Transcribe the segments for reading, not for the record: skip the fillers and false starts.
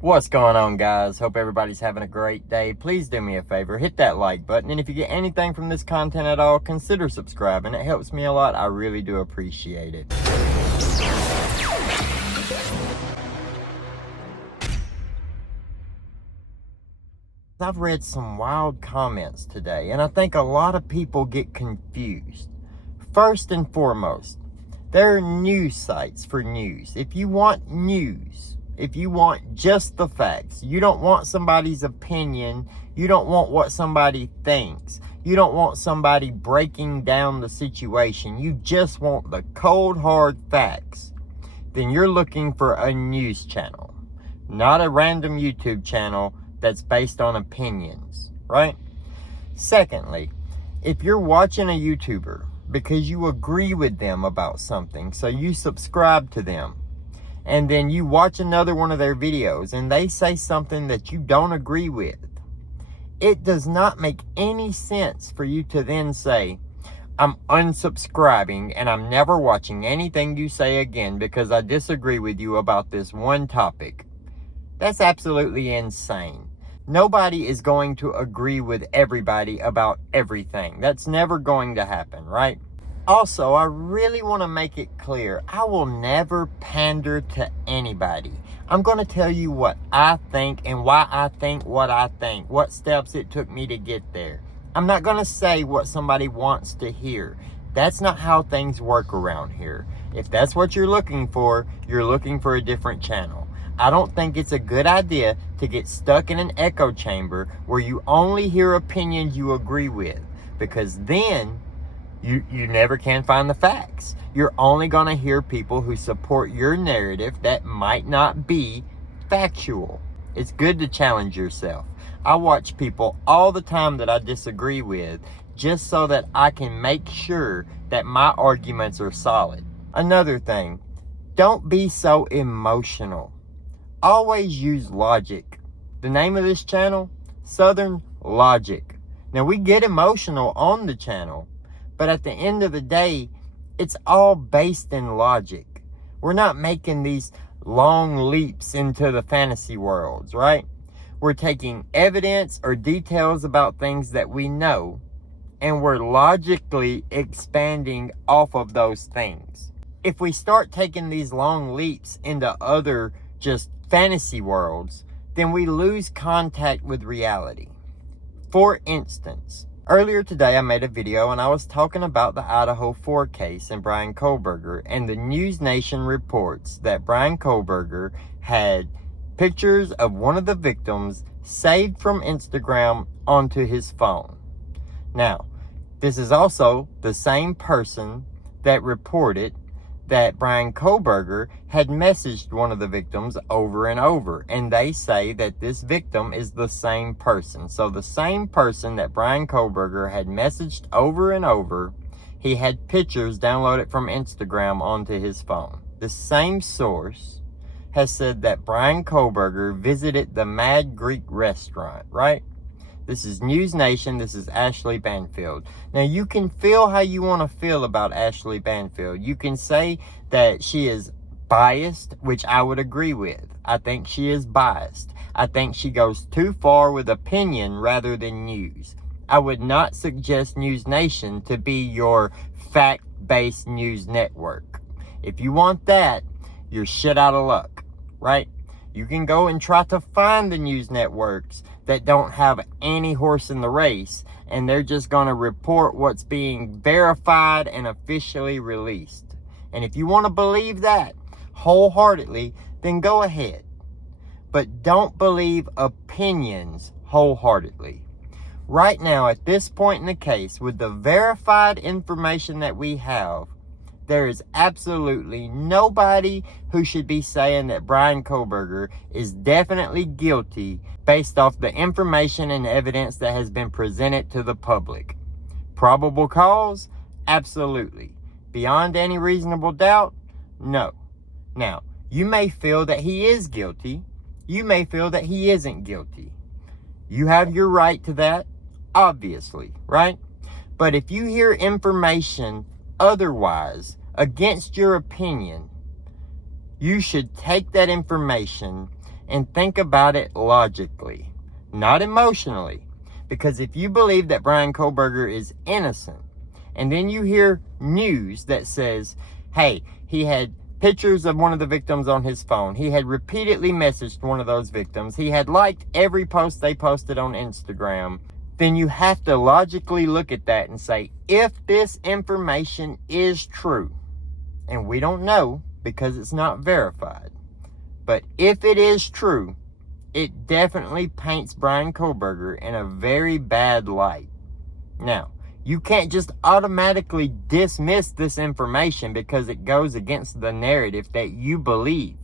What's going on, guys? Hope everybody's having a great day. Please do me a favor, hit that like button, and if you get anything from this content at all, consider subscribing. It helps me a lot. I really do appreciate it. I've read some wild comments today, and I think a lot of people get confused. First and foremost, there are news sites for news. If you want news, if you want just the facts, you don't want somebody's opinion, you don't want what somebody thinks, you don't want somebody breaking down the situation, you just want the cold hard facts, then you're looking for a news channel, not a random YouTube channel that's based on opinions, right? Secondly, if you're watching a YouTuber because you agree with them about something, so you subscribe to them, and then you watch another one of their videos and they say something that you don't agree with, it does not make any sense for you to then say, I'm unsubscribing and I'm never watching anything you say again because I disagree with you about this one topic. That's absolutely insane. Nobody is going to agree with everybody about everything. That's never going to happen, right? Also, I really want to make it clear, I will never pander to anybody. I'm going to tell you what I think and why I think what I think, what steps it took me to get there. I'm not going to say what somebody wants to hear. That's not how things work around here. If that's what you're looking for a different channel. I don't think it's a good idea to get stuck in an echo chamber where you only hear opinions you agree with, because then you never can find the facts. You're only going to hear people who support your narrative that might not be factual. It's good to challenge yourself. I watch people all the time that I disagree with just so that I can make sure that my arguments are solid. Another thing, don't be so emotional. Always use logic. The name of this channel, SouthernLogic. Now, we get emotional on the channel, but at the end of the day, it's all based in logic. We're not making these long leaps into the fantasy worlds, right? We're taking evidence or details about things that we know, and we're logically expanding off of those things. If we start taking these long leaps into other just fantasy worlds, then we lose contact with reality. For instance, earlier today I made a video and I was talking about the Idaho 4 case and Brian Kohberger, and the News Nation reports that Brian Kohberger had pictures of one of the victims saved from Instagram onto his phone. Now, this is also the same person that reported that Brian Kohberger had messaged one of the victims over and over, and they say that this victim is the same person. So the same person that Brian Kohberger had messaged over and over, he had pictures downloaded from Instagram onto his phone. The same source has said that Brian Kohberger visited the Mad Greek restaurant, right? This is News Nation. This is Ashley Banfield. Now, you can feel how you want to feel about Ashley Banfield. You can say that she is biased, which I would agree with. I think she is biased. I think she goes too far with opinion rather than news. I would not suggest News Nation to be your fact-based news network. If you want that, you're shit out of luck, right? You can go and try to find the news networks that don't have any horse in the race, and they're just going to report what's being verified and officially released. And if you want to believe that wholeheartedly, then go ahead. But don't believe opinions wholeheartedly. Right now, at this point in the case, with the verified information that we have, there is absolutely nobody who should be saying that Brian Kohberger is definitely guilty based off the information and evidence that has been presented to the public. Probable cause? Absolutely. Beyond any reasonable doubt? No. Now, you may feel that he is guilty. You may feel that he isn't guilty. You have your right to that, obviously, right? But if you hear information otherwise against your opinion, you should take that information and think about it logically, not emotionally. Because if you believe that Bryan Kohberger is innocent, and then you hear news that says, hey, he had pictures of one of the victims on his phone. He had repeatedly messaged one of those victims. He had liked every post they posted on Instagram. Then you have to logically look at that and say, if this information is true, and we don't know because it's not verified, but if it is true, it definitely paints Bryan Kohberger in a very bad light. Now, you can't just automatically dismiss this information because it goes against the narrative that you believe.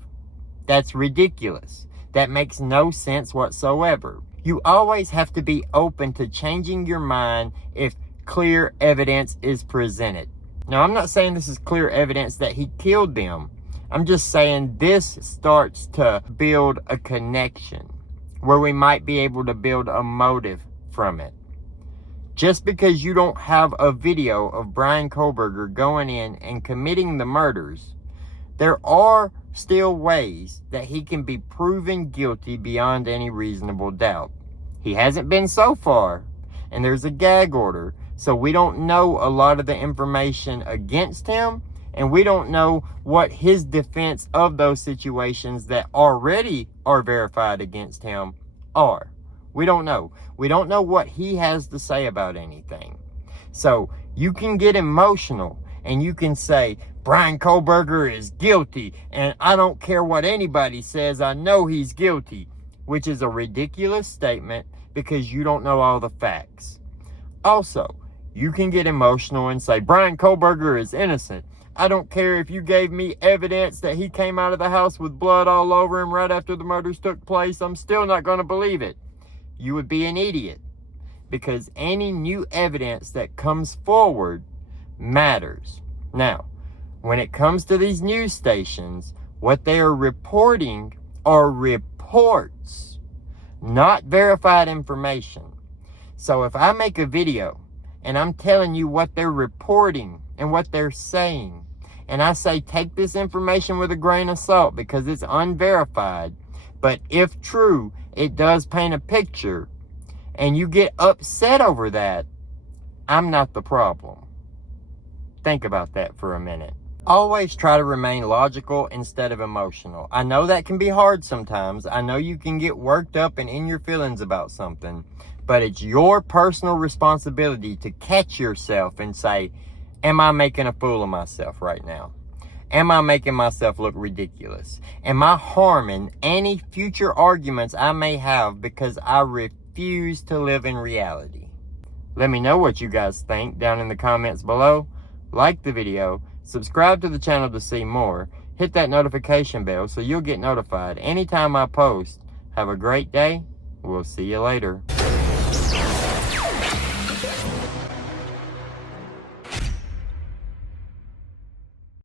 That's ridiculous. That makes no sense whatsoever. You always have to be open to changing your mind if clear evidence is presented. Now, I'm not saying this is clear evidence that he killed them. I'm just saying this starts to build a connection where we might be able to build a motive from it. Just because you don't have a video of Bryan Kohberger going in and committing the murders, there are still ways that he can be proven guilty beyond any reasonable doubt. He hasn't been so far, and there's a gag order, so we don't know a lot of the information against him, and we don't know what his defense of those situations that already are verified against him are. We don't know. We don't know what he has to say about anything. So you can get emotional and you can say, Bryan Kohberger is guilty and I don't care what anybody says, I know he's guilty, which is a ridiculous statement because you don't know all the facts. Also, you can get emotional and say, Bryan Kohberger is innocent. I don't care if you gave me evidence that he came out of the house with blood all over him right after the murders took place. I'm still not going to believe it. You would be an idiot because any new evidence that comes forward matters. Now, when it comes to these news stations, what they are reporting are reports, not verified information. So if I make a video and I'm telling you what they're reporting and what they're saying, and I say take this information with a grain of salt because it's unverified, but if true, it does paint a picture, and you get upset over that, I'm not the problem. Think about that for a minute. Always try to remain logical instead of emotional. I know that can be hard sometimes. I know you can get worked up and in your feelings about something, but it's your personal responsibility to catch yourself and say, am I making a fool of myself right now? Am I making myself look ridiculous? Am I harming any future arguments I may have because I refuse to live in reality? Let me know what you guys think down in the comments below. Like the video, subscribe to the channel to see more, hit that notification bell so you'll get notified anytime I post. Have a great day. We'll see you later.